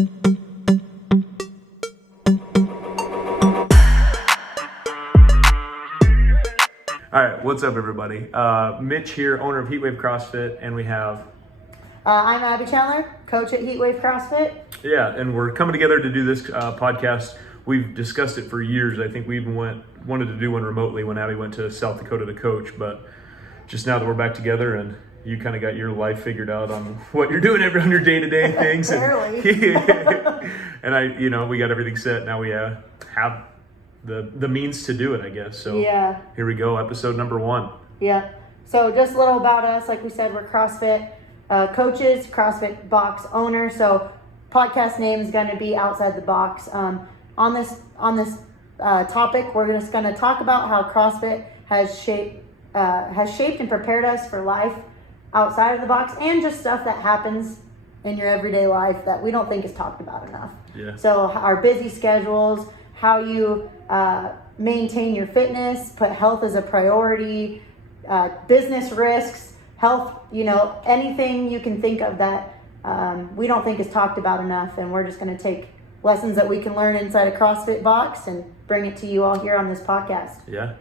All right, what's up, everybody? Mitch here, owner of Heatwave CrossFit, and we have... I'm Abby Chandler, coach at Heatwave CrossFit. Yeah, and we're coming together to do this podcast. We've discussed it for years. I think we even wanted to do one remotely when Abby went to South Dakota to coach, but just now that we're back together and you kind of got your life figured out on what you're doing on your day-to-day things. Barely. And we got everything set. Now we have the means to do it, I guess. So yeah. Here we go, episode number 1. Yeah. So just a little about us. Like we said, we're CrossFit coaches, CrossFit box owner. So podcast name is going to be Outside the Box. On this topic, we're just going to talk about how CrossFit has shaped and prepared us for life outside of the box, and just stuff that happens in your everyday life that we don't think is talked about enough. Yeah. So our busy schedules, how you maintain your fitness, put health as a priority, business risks, health, anything you can think of that we don't think is talked about enough. And we're just going to take lessons that we can learn inside a CrossFit box and bring it to you all here on this podcast. Yeah.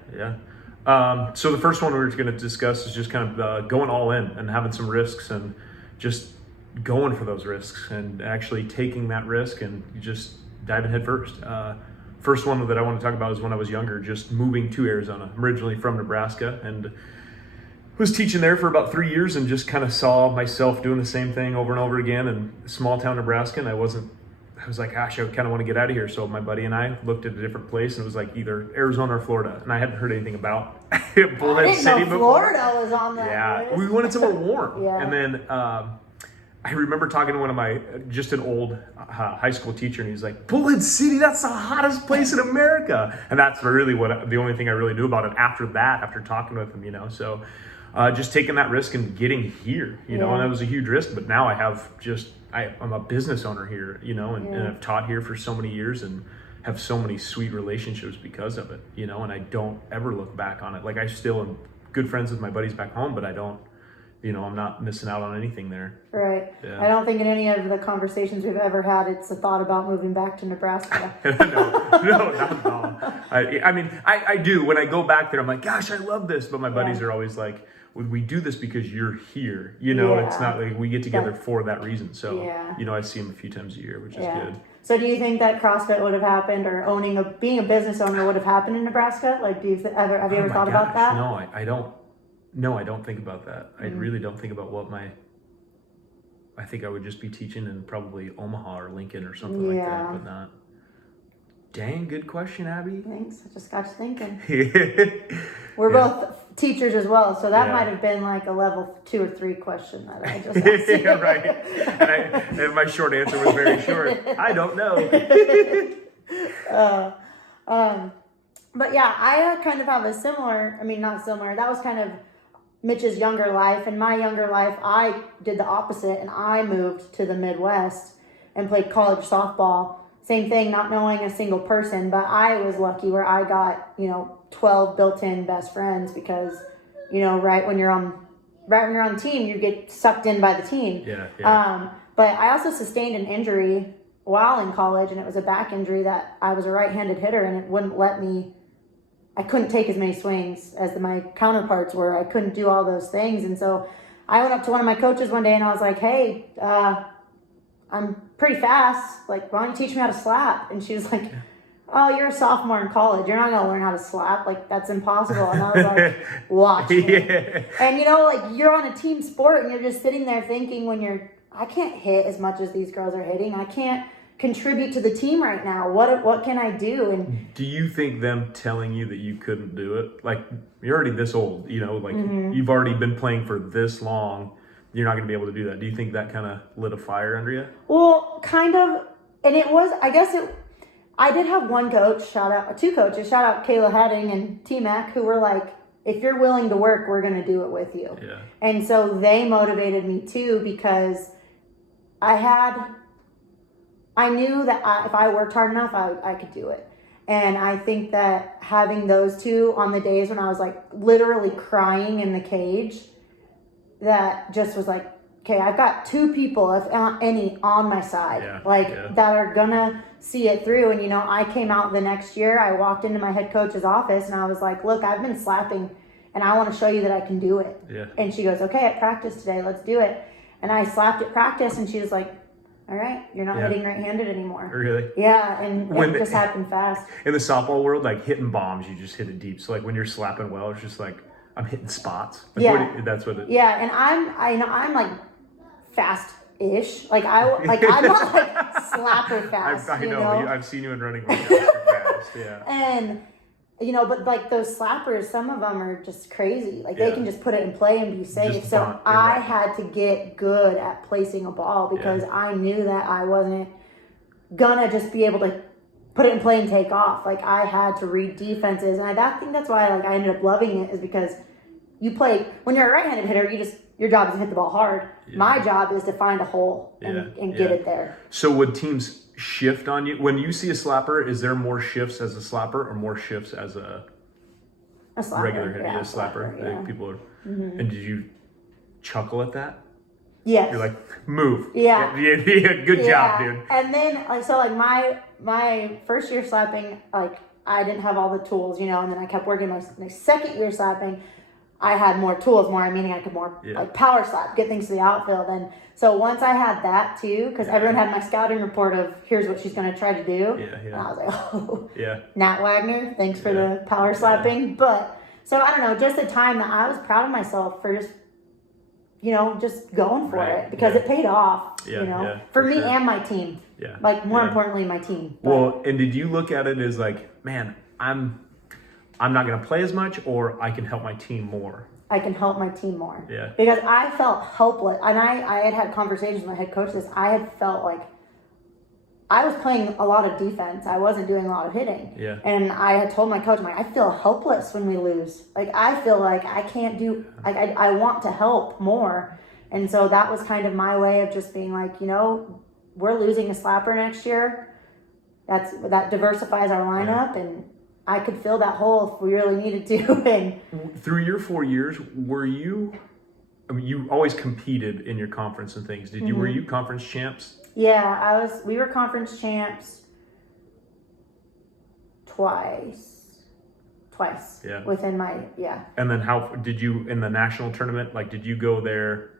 So the first one we're going to discuss is just kind of going all in and having some risks and just going for those risks and actually taking that risk and just diving head first. First one that I want to talk about is when I was younger, just moving to Arizona. I'm originally from Nebraska and was teaching there for about 3 years and just kind of saw myself doing the same thing over and over again in small town Nebraska. And I was like, gosh, I kind of want to get out of here. So my buddy and I looked at a different place, and it was like either Arizona or Florida. And I hadn't heard anything about Bullhead City before. Florida was on that list. We wanted somewhere warm. Yeah. And then I remember talking to one of an old high school teacher, and he's like, Bullhead City, that's the hottest place in America. And that's really the only thing I really knew about it after talking with him, So just taking that risk and getting here, and that was a huge risk. But now I'm a business owner here, and I've taught here for so many years and have so many sweet relationships because of it, and I don't ever look back on it. Like, I still am good friends with my buddies back home, but I don't, I'm not missing out on anything there. Right. Yeah. I don't think in any of the conversations we've ever had, it's a thought about moving back to Nebraska. No, not at all. I do. When I go back there, I'm like, gosh, I love this. But my buddies are always like, we do this because you're here. It's not like we get together for that reason. So, I see them a few times a year, which is good. So do you think that CrossFit would have happened, or being a business owner would have happened in Nebraska? Like, have you ever thought about that? No, I don't. No, I don't think about that. I really don't think about I think I would just be teaching in probably Omaha or Lincoln or something like that, but not. Dang, good question, Abby. Thanks. I just got you thinking. We're both teachers as well, so that might have been like a level 2 or 3 question that I just asked. Yeah, right. And my short answer was very short. I don't know. But yeah, I kind of have a similar, not similar, that was kind of Mitch's younger life. In my younger life, I did the opposite, and I moved to the Midwest and played college softball. Same thing, not knowing a single person, but I was lucky where I got, 12 built-in best friends because, right when you're on the team, you get sucked in by the team. Yeah. But I also sustained an injury while in college, and it was a back injury that I was a right-handed hitter, and it wouldn't let me. I couldn't take as many swings as my counterparts were. I couldn't do all those things. And so I went up to one of my coaches one day and I was like, hey, I'm pretty fast. Like, why don't you teach me how to slap? And she was like, oh, you're a sophomore in college. You're not going to learn how to slap. Like, that's impossible. And I was like, watch me. Yeah. And, you're on a team sport and you're just sitting there thinking I can't hit as much as these girls are hitting. I can't contribute to the team right now. What can I do? And do you think them telling you that you couldn't do it, like, you're already this old, you've already been playing for this long, you're not going to be able to do that? Do you think that kind of lit a fire under you? Well, kind of. And it was, I did have two coaches, shout out Kayla Hadding and T-Mac, who were like, if you're willing to work, we're going to do it with you. Yeah. And so they motivated me too, because I knew that if I worked hard enough, I could do it. And I think that having those two on the days when I was like literally crying in the cage, that just was like, okay, I've got 2 people, if any, on my side, Yeah. that are gonna see it through. And, I came out the next year, I walked into my head coach's office and I was like, look, I've been slapping and I want to show you that I can do it. Yeah. And she goes, okay, at practice today, let's do it. And I slapped at practice and she was like, all right, you're not hitting right-handed anymore. Really? Yeah, and it just happened fast. In the softball world, like hitting bombs, you just hit it deep. So like when you're slapping well, it's just like I'm hitting spots. Like, Yeah. that's what it. Yeah, and I'm like fast-ish. Like I'm not like slapper fast. I know. I've seen you in running workouts. You're fast. Yeah. And but like those slappers, some of them are just crazy. Like they can just put it in play and be safe. Just So bunt, I right. had to get good at placing a ball because I knew that I wasn't gonna just be able to put it in play and take off. Like I had to read defenses, and I think that's why I ended up loving it, is because you play when you're a right-handed hitter. Your job is to hit the ball hard. Yeah. My job is to find a hole and get it there. So would teams shift on you when you see a slapper? Is there more shifts as a slapper or more shifts as a slapper, regular hitter? yeah, A slapper. yeah. Like, people are. And did you chuckle at that? Yes. You're like, move. Yeah. Yeah. Good job, dude. And then my first year slapping, I didn't have all the tools, and then I kept working. My second year slapping, I had more tools, meaning I could power slap, get things to the outfield. And so once I had that too, because everyone had my scouting report of here's what she's going to try to do. Yeah. And I was like, oh, Yeah. Nat Wagner, thanks for the power slapping. But so I don't know, just a time that I was proud of myself for just going for it, because it paid off, Yeah, for for me sure. and my team. Yeah. More importantly, my team. But Well, and did you look at it as like, man, I'm not going to play as much, or I can help my team more? I can help my team more. Yeah. Because I felt helpless. And I had conversations with my head coach I had felt like I was playing a lot of defense. I wasn't doing a lot of hitting. Yeah. And I had told my coach, I feel helpless when we lose. Like, I feel like I can't do, I want to help more. And so that was kind of my way of just being like, we're losing a slapper next year. That diversifies our lineup, and I could fill that hole if we really needed to. And Through your 4 years, were you? I mean, you always competed in your conference and things. Did you? Were you conference champs? yeah, we were conference champs twice. Yeah. Within my, And then how did you in the national tournament? Like, did you go there?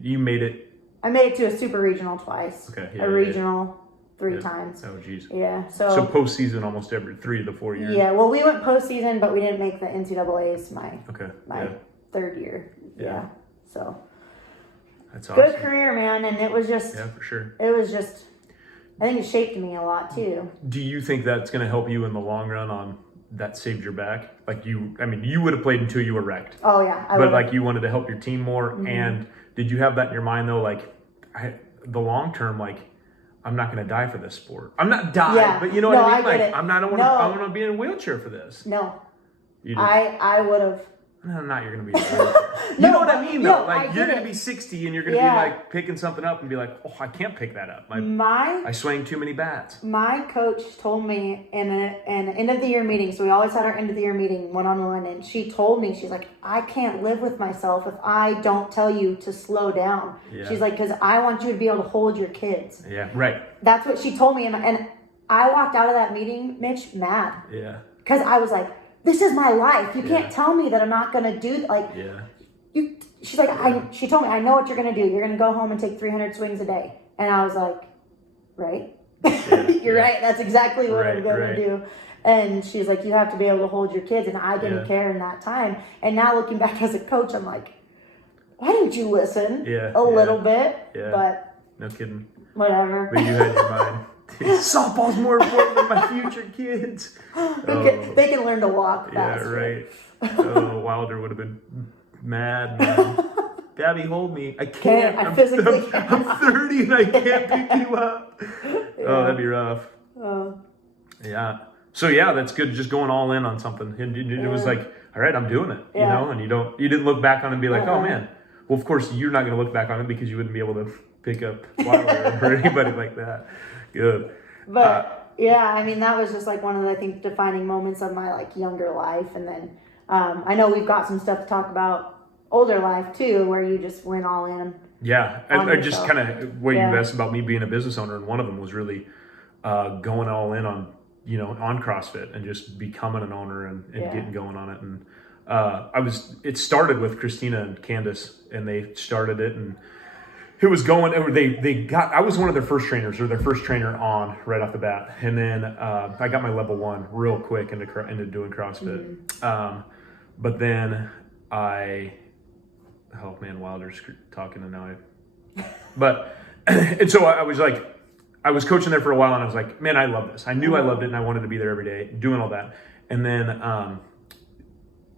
You made it. I made it to a super regional twice. Okay. A regional 3 Yeah. times. Oh, geez. Yeah. So postseason almost every 3 of the 4 years. Yeah, well, we went postseason, but we didn't make the NCAA's my Okay. 3rd year. Yeah. So That's awesome. good career, man, and it was just, Yeah, for sure. I think it shaped me a lot too. Do you think that's going to help you in the long run on that saved your back? Like you would have played until you were wrecked. Oh yeah, But like you wanted to help your team more. And did you have that in your mind though? Like the long term, like I'm not going to die for this sport. I'm not die, but you know what I mean? I get Like it. I want to be in a wheelchair for this. No, You did. I would have. No, not you're going to be in a wheelchair. You know what I mean though? Like you're going to be 60 and you're going to be like picking something up and be like, oh, I can't pick that up. I swing too many bats. My coach told me in an end of the year meeting, so we always had our end of the year meeting one-on-one, and she told me, she's like, I can't live with myself if I don't tell you to slow down. Yeah. She's like, because I want you to be able to hold your kids. Yeah, right. That's what she told me, and I walked out of that meeting, Mitch, mad. Yeah. Because I was like, this is my life. You can't tell me that I'm not going to do, she's like, she told me, I know what you're going to do. You're going to go home and take 300 swings a day. And I was like, right? You're right. That's exactly what I'm going to do. And she's like, you have to be able to hold your kids. And I didn't care in that time. And now looking back as a coach, I'm like, why didn't you listen a little bit? Yeah. But no kidding. Whatever. But you had your mind. Softball's more important than my future kids. They can learn to walk fast. Yeah, right. Oh, Wilder would have been mad, man. Daddy, hold me. I can't. I physically can't. I'm 30 and I can't pick you up. Oh, that'd be rough. Yeah. So yeah, that's good. Just going all in on something. And it was like, all right, I'm doing it. You know, and you didn't look back on it and be like, oh man. Well, of course you're not going to look back on it because you wouldn't be able to pick up Wilder or anybody like that. Good. But yeah, I mean, that was just like one of the, I think, defining moments of my like younger life. And then I know we've got some stuff to talk about older life too, where you just went all in Yeah, on I just yourself. kind of what you Yeah. asked about me being a business owner, and one of them was really going all in on on CrossFit and just becoming an owner and Yeah. getting going on it. And it started with Christina and Candace, and they started it, and it was going. I was one of their first trainers, or their first trainer on right off the bat, and then I got my level 1 real quick into doing CrossFit. But then oh man, Wilder's talking, and now but and so I was like, I was coaching there for a while, and I was like, man, I love this. I knew I loved it, and I wanted to be there every day, doing all that. And then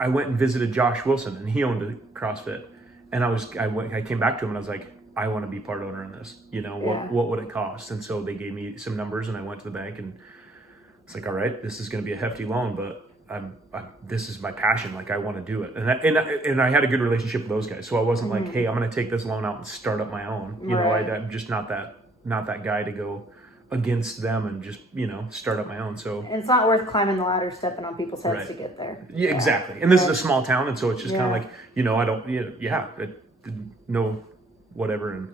I went and visited Josh Wilson, and he owned a CrossFit, and I came back to him, and I was like, I want to be part owner in this. What would it cost? And so they gave me some numbers, and I went to the bank, and it's like, all right, this is going to be a hefty loan, but this is my passion. Like, I want to do it. And I had a good relationship with those guys. So I wasn't like, hey, I'm going to take this loan out and start up my own. I'm just not that guy to go against them and just, start up my own. So And it's not worth climbing the ladder, stepping on people's heads Right. to get there. yeah, exactly. And this is a small town. And so it's just kind of like, I don't, no, whatever. And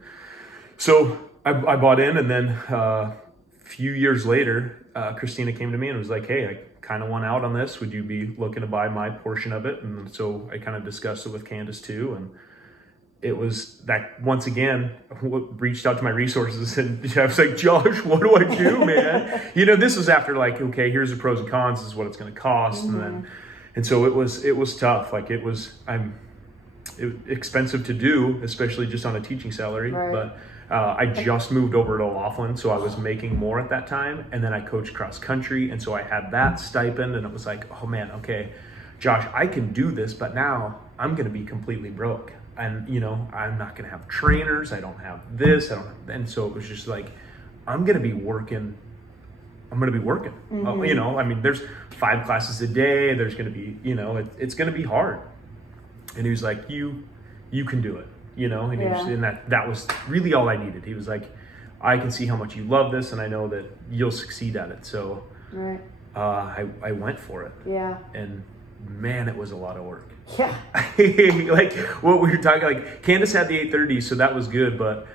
so I bought in, and then a few years later, Christina came to me and was like, hey, I kind of want out on this. Would you be looking to buy my portion of it? And so I kind of discussed it with Candace too. And it was that, once again, reached out to my resources, and I was like, Josh, what do I do, man? This was after, like, okay, here's the pros and cons. This is what it's going to cost. And so it was tough. Like, it was expensive to do, especially just on a teaching salary. Right. But I just moved over to Laughlin, so I was making more at that time. And then I coached cross country, and so I had that stipend, and it was like, oh man, okay, Josh, I can do this, but now I'm going to be completely broke. And, I'm not going to have trainers. I don't have this. And so it was just like, I'm going to be working. There's 5 classes a day. There's going to be, it's going to be hard. And he was like, you can do it. And, and that was really all I needed. He was like, I can see how much you love this, and I know that you'll succeed at it. So Right. I went for it. Yeah. And man, it was a lot of work. Yeah. Like what we were talking, like Candace had the 8:30, so that was good, but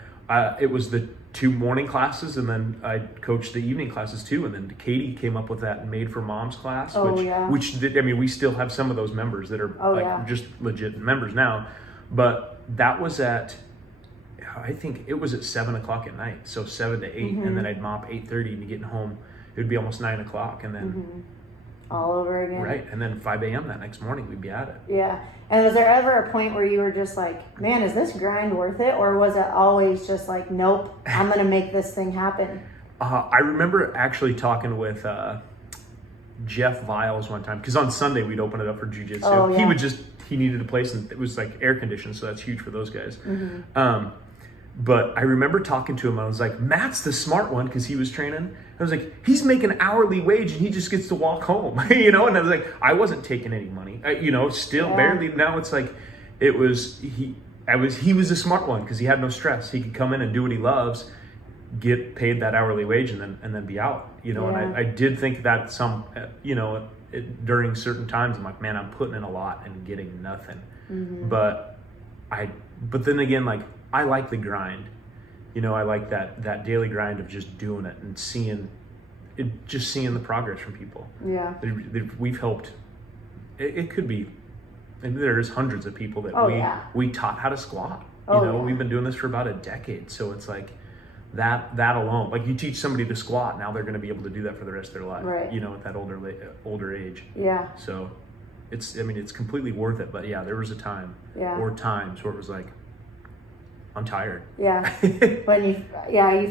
it was the 2 morning classes, and then I coached the evening classes too. And then Katie came up with that Made for Moms class, which we still have some of those members that are just legit members now. But that was I think it was at 7 o'clock at night. So 7 to 8, and then I'd mop 8:30, and getting home, it would be almost 9 o'clock. And then all over again. Right. And then 5 a.m. that next morning, we'd be at it. Yeah. And was there ever a point where you were just like, man, is this grind worth it? Or was it always just like, nope, I'm going to make this thing happen? I remember actually talking with Jeff Viles one time, because on Sunday we'd open it up for jiu-jitsu. Oh, yeah. He needed a place, and it was like air conditioned, so that's huge for those guys. But I remember talking to him, and I was like, Matt's the smart one, because he was training. I was like, he's making hourly wage, and he just gets to walk home, And I was like, I wasn't taking any money, barely. Now it's like, he was a smart one, because he had no stress. He could come in and do what he loves, get paid that hourly wage, and then be out, And I did think that during certain times, I'm like, man, I'm putting in a lot and getting nothing. But then again, like, I like the grind. I like that daily grind of just doing it and seeing the progress from people. Yeah. We've helped. It could be, and there's hundreds of people that we taught how to squat. We've been doing this for about a decade. So it's like that alone, like, you teach somebody to squat, now they're going to be able to do that for the rest of their life. Right. At that older age. Yeah. So it's completely worth it. But yeah, there was a time or times where it was like, I'm tired. Yeah. When you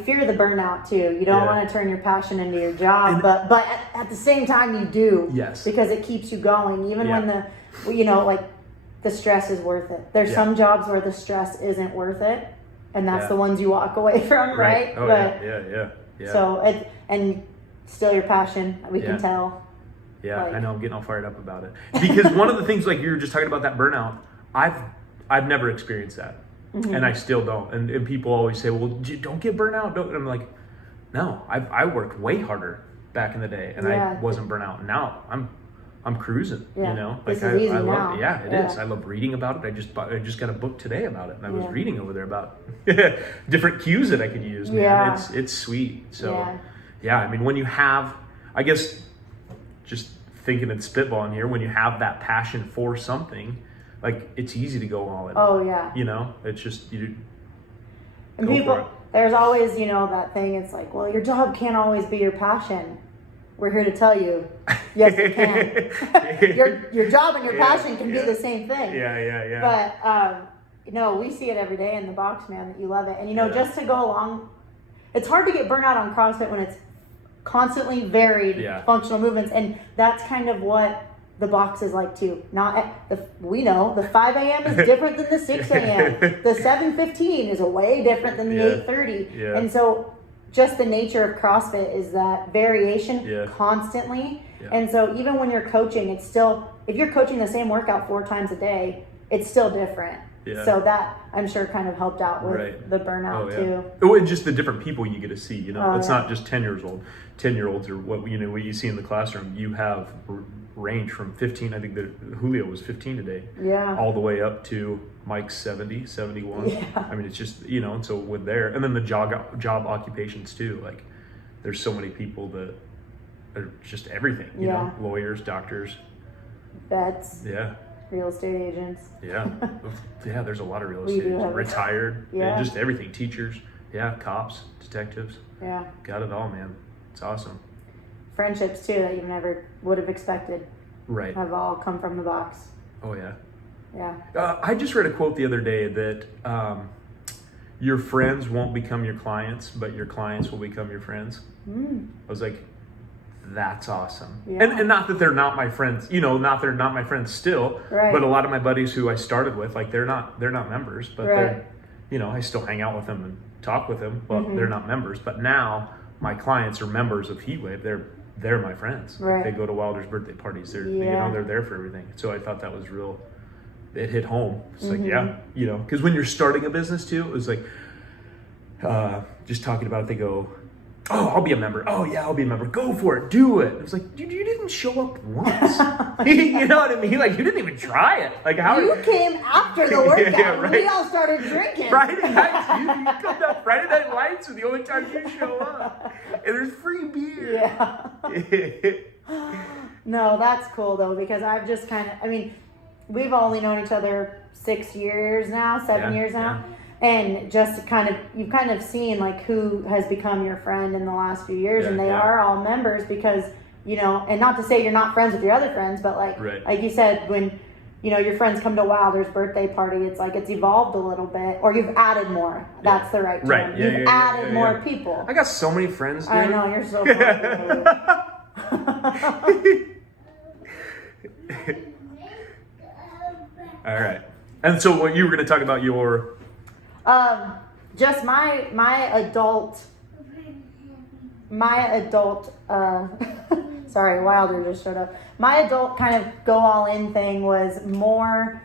fear the burnout too. You don't want to turn your passion into your job, but at the same time you do. Yes. Because it keeps you going, even when the stress is worth it. There's some jobs where the stress isn't worth it, and that's the ones you walk away from, right? Oh, but, yeah. So and still your passion, we can tell. Yeah, I know, I'm getting all fired up about it. Because one of the things, like you were just talking about, that burnout, I've never experienced that. And I still don't. And people always say, well, don't get burnt out. And I'm like, no, I worked way harder back in the day, and I wasn't burnt out. Now I'm I'm cruising, Yeah. you know, This like is easy I love now. it. Yeah, it Yeah. is. I love reading about it. I just got a book today about it, and I was Yeah. reading over there about different cues that I could use, man. Yeah. It's sweet. So Yeah. yeah, I mean, when you have, I guess, just thinking and spitballing here, when you have that passion for something, like it's easy to go all in. Oh yeah. You know, it's just you. And Go for people, it. there's always, you know, that thing. It's like, well, your job can't always be your passion. We're here to tell you, yes, it can. your job and your Yeah, passion can yeah. be the same thing. Yeah. But you know, we see it every day in the box, man, that you love it. And you know, Yeah. just to go along, it's hard to get burnout on CrossFit when it's constantly varied Yeah. functional movements, and that's kind of what the box is like too. We know the 5 a.m. is different than the 6 a.m. The 7:15 is way different than the Yeah. 8:30, Yeah. and so just the nature of CrossFit is that variation Yeah. constantly. Yeah. And so even when you're coaching, it's still, if you're coaching the same workout 4 times a day, it's still different. Yeah. So that I'm sure kind of helped out with Right. the burnout too. Oh, and just the different people you get to see. You know, Oh, it's yeah. not just 10-year-olds or what what you see in the classroom. You have range from 15. I think that Julio was 15 today. Yeah. All the way up to Mike's 70, 71. Yeah. I mean, it's just, you know, and so with there, and then the job occupations too. Like, there's so many people that are just everything. You Yeah. know, lawyers, doctors. Vets, Yeah. real estate agents. Yeah. Yeah, there's a lot of real We estate do agents, have- retired, Yeah. just everything. Teachers, yeah, cops, detectives, Yeah. got it all, man. It's awesome. Friendships too that you never would have expected Right. have all come from the box. Oh yeah. Yeah. I just read a quote the other day that your friends won't become your clients, but your clients will become your friends. Mm. I was like, that's awesome. Yeah. And not that they're not my friends, you know, not they're not my friends still, Right. but a lot of my buddies who I started with, like they're not members, but Right. they're, you know, I still hang out with them and talk with them, but Mm-hmm. they're not members. But now my clients are members of Heatwave. They're my friends. Like, Right. they go to Wilder's birthday parties. They're you Yeah. know, they're there for everything. So I thought that was real. It hit home. It's Mm-hmm. like, yeah, you know, because when you're starting a business too, it was like, just talking about it, they go, oh, I'll be a member. Oh yeah, I'll be a member. Go for it. Do it. It was like, dude, you didn't show up once. You know what I mean? Like, you didn't even try it. Like, how? You came after the workout. Yeah, right. We all started drinking. Friday nights, you come down Friday Night Lights are the only time you show up. And there's free beer. Yeah. No, that's cool though, because I've just kind of, I mean, we've only known each other 6 years now, 7 Yeah, years now. And just kind of, you've kind of seen like who has become your friend in the last few years, Yeah, and they yeah. are all members because, you know, and not to say you're not friends with your other friends, but like, Right. like you said, when, you know, your friends come to Wilder's birthday party, it's like it's evolved a little bit, or you've added more. That's the right term. Right, yeah, You've yeah, yeah, added yeah, more yeah. people. I got so many friends, dude. I know, you're so funny. All right. And so what you were going to talk about your... Just my adult sorry, Wilder just showed up. My adult kind of go all in thing was more,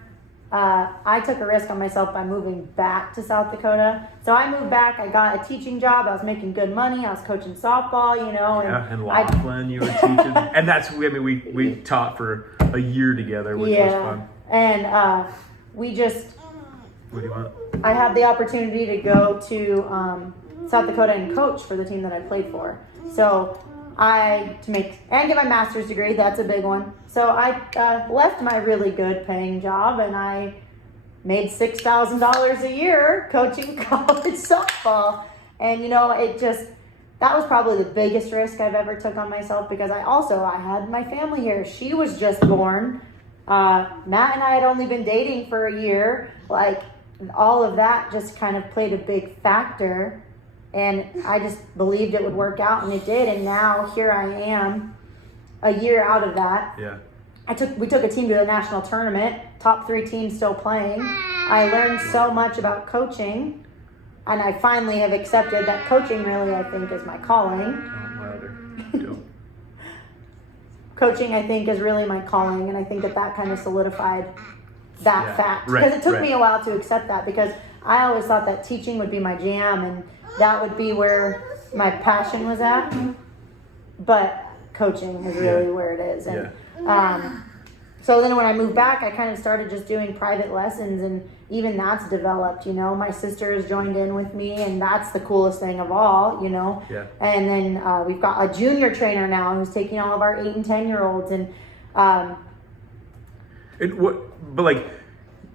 I took a risk on myself by moving back to South Dakota. So I moved back, I got a teaching job, I was making good money, I was coaching softball, you know. Yeah, and Laughlin, you were teaching. And that's, I mean, we taught for a year together, which was fun. And we just, What do you want? I had the opportunity to go to South Dakota and coach for the team that I played for. So to get my master's degree, that's a big one. So I left my really good paying job and I made $6,000 a year coaching college softball. And you know, that was probably the biggest risk I've ever took on myself, because I had my family here. She was just born. Matt and I had only been dating for a year. Like, all of that just kind of played a big factor, and I just believed it would work out, and it did. And now here I am, a year out of that. Yeah. We took a team to a national tournament, top 3 teams still playing. I learned so much about coaching, and I finally have accepted that coaching really, I think, is my calling. Coaching, I think, is really my calling, and I think that kind of solidified that fact. Right, Because it took right. me a while to accept that, because I always thought that teaching would be my jam, and that would be where my passion was at. But coaching is really where it is. And so then when I moved back, I kind of started just doing private lessons, and even that's developed, you know. My sister has joined in with me, and that's the coolest thing of all, you know. Yeah. And then we've got a junior trainer now who's taking all of our 8 and 10-year-olds, and but like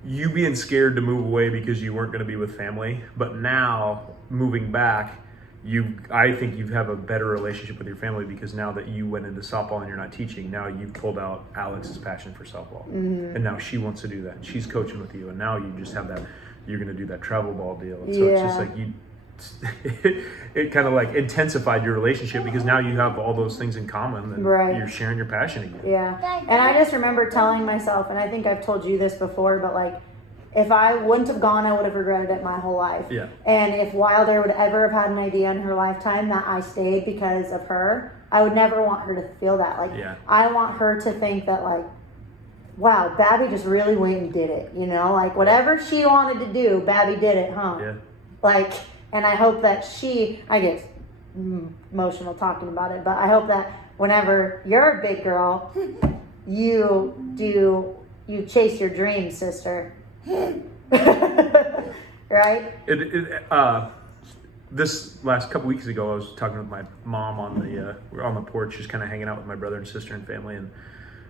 you being scared to move away because you weren't going to be with family, but now moving back, I think you have a better relationship with your family because now that you went into softball and you're not teaching, now you've pulled out Alex's passion for softball, and now she wants to do that. And she's coaching with you, and now you just have that. You're going to do that travel ball deal, and so it's just like it kind of like intensified your relationship because now you have all those things in common, and you're sharing your passion again. Yeah, and I just remember telling myself, and I think I've told you this before, but like, if I wouldn't have gone, I would have regretted it my whole life. Yeah. And if Wilder would ever have had an idea in her lifetime that I stayed because of her, I would never want her to feel that. Like, I want her to think that, like, wow, Babby just really went and did it. You know, like whatever she wanted to do, Babby did it, huh? Yeah. Like, and I hope that I get emotional talking about it, but I hope that whenever you're a big girl, you chase your dreams, sister. Right? This last couple weeks ago, I was talking with my mom on the porch, just kind of hanging out with my brother and sister and family, and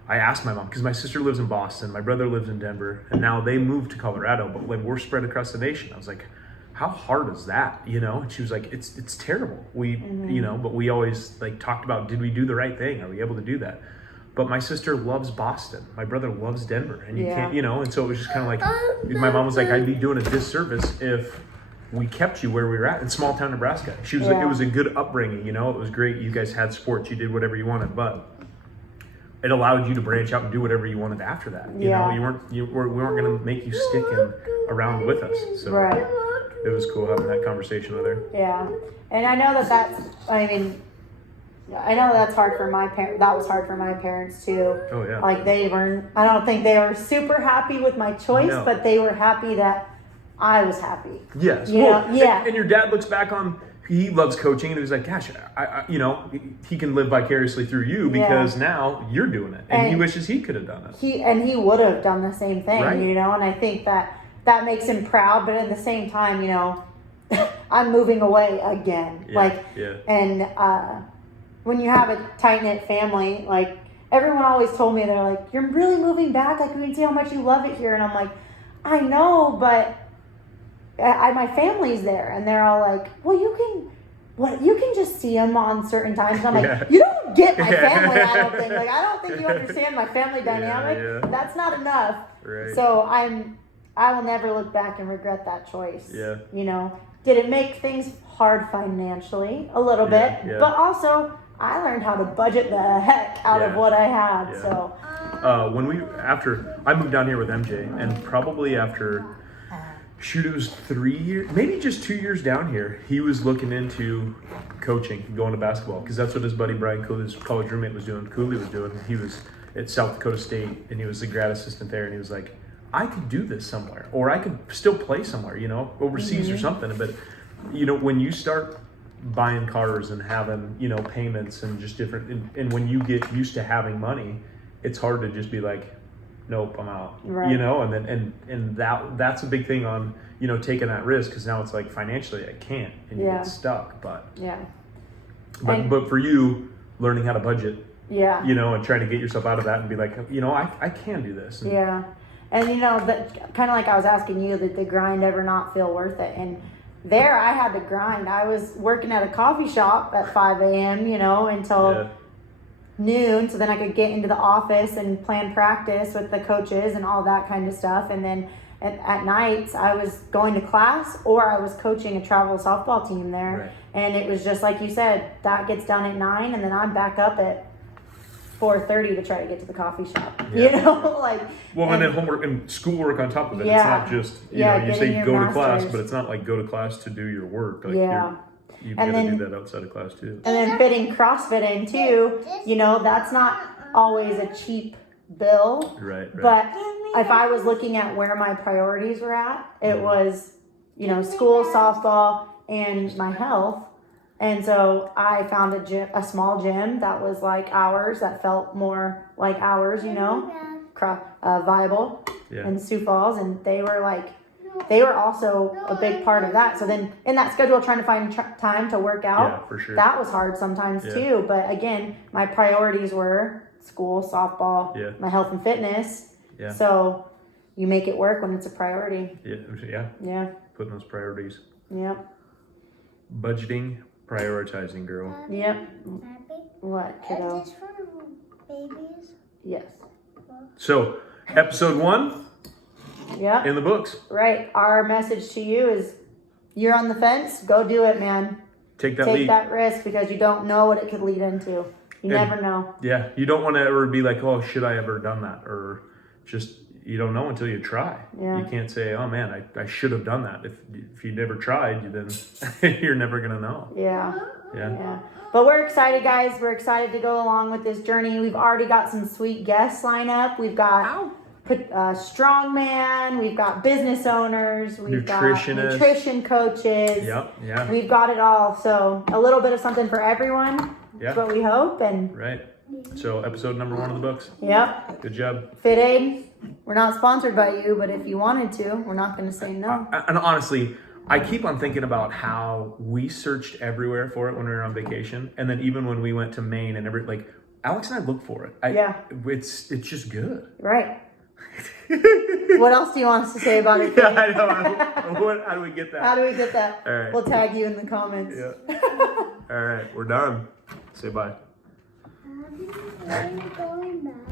I asked my mom, because my sister lives in Boston, my brother lives in Denver, and now they moved to Colorado, but like we're spread across the nation. I was like, how hard is that, you know? And she was like, it's terrible. We, you know, but we always like talked about, did we do the right thing? Are we able to do that? But my sister loves Boston. My brother loves Denver. And you can't, you know, and so it was just kind of like, my mom was like, I'd be doing a disservice if we kept you where we were at in small town Nebraska. She was like, it was a good upbringing, you know, it was great. You guys had sports, you did whatever you wanted, but it allowed you to branch out and do whatever you wanted after that. You know, we weren't going to make you stick around with us. So it was cool having that conversation with her. Yeah. And I know that's hard for my parents. That was hard for my parents too. Oh yeah. Like I don't think they were super happy with my choice, but they were happy that I was happy. Yes. And your dad looks back on, he loves coaching, and he was like, gosh, I you know, he can live vicariously through you because now you're doing it, and he wishes he could have done it. He would have done the same thing, you know, and I think that makes him proud, but at the same time, you know, I'm moving away again. And when you have a tight-knit family, like, everyone always told me, they're like, you're really moving back? Like, we can see how much you love it here. And I'm like, I know, but my family's there. And they're all like, well, you can just see them on certain times. And I'm like, you don't get my family, I don't think. Like, I don't think you understand my family dynamic. That's not enough. Right. So I will never look back and regret that choice. Yeah. You know, did it make things hard financially? A little bit. Yeah. But also, I learned how to budget the heck out of what I had. Yeah. So after I moved down here with MJ, and probably after, it was 3 years, maybe just 2 years down here, he was looking into coaching, going to basketball, because that's what his buddy Brian Cooley, his college roommate, was doing. Cooley was doing. He was at South Dakota State, and he was the grad assistant there, and he was like, I could do this somewhere, or I could still play somewhere, you know, overseas or something. But, you know, when you start buying cars and having, you know, payments and just different, and when you get used to having money, it's hard to just be like, nope, I'm out, you know, and then and that's a big thing on, you know, taking that risk, because now it's like financially I can't, and you get stuck. But but for you, learning how to budget, you know, and trying to get yourself out of that and be like, you know, I can do this. And, and you know, that kind of like I was asking you, did the grind ever not feel worth it? And there I had to grind. I was working at a coffee shop at 5 a.m., you know, until noon, so then I could get into the office and plan practice with the coaches and all that kind of stuff. And then at nights I was going to class, or I was coaching a travel softball team there. And it was just like you said, that gets done at 9, and then I'm back up at 4:30 to try to get to the coffee shop. You know, like, and then homework and schoolwork on top of it. It's not just, you know, you say go to class, but it's not like go to class to do your work. Like you've got to do that outside of class too. And then fitting CrossFit in too, you know, that's not always a cheap bill. Right. But if I was looking at where my priorities were at, it was, you know, school, softball, and my health. And so I found a small gym that was like ours, that felt more like ours, you know, viable Yeah. in Sioux Falls. And they were also a big part of that. So then in that schedule, trying to find time to work out, Yeah, for sure. that was hard sometimes too. But again, my priorities were school, softball, my health and fitness. Yeah. So you make it work when it's a priority. Yeah. Putting those priorities. Yep. Budgeting, prioritizing, girl. Yep. Happy? What, kiddo? Is this for babies? Yes. So, episode 1 Yep. in the books. Right. Our message to you is you're on the fence, go do it, man. Take that Take leap. that risk because you don't know what it could lead into. You never know. Yeah, you don't want to ever be like, oh, should I ever done that? Or just, you don't know until you try. Yeah. You can't say, oh man, I should have done that. If you never tried, then you're never going to know. Yeah. Yeah. Yeah. But we're excited, guys. We're excited to go along with this journey. We've already got some sweet guests lined up. We've got strongman. We've got business owners. We've got Nutritionists. nutrition coaches. Yep. Yeah. We've got it all. So a little bit of something for everyone. Yeah. That's what we hope. And Right. So, episode number 1 of the books. yep. Good job. Fit Aid. We're not sponsored by you, but if you wanted to, we're not going to say no. And honestly, I keep on thinking about how we searched everywhere for it when we were on vacation, and then even when we went to Maine and Alex and I looked for it. It's just good. Right. What else do you want us to say about it? Yeah, I know. How do we get that? How do we get that? All right. We'll tag you in the comments. Yeah. All right, we're done. Say bye. Are you going back?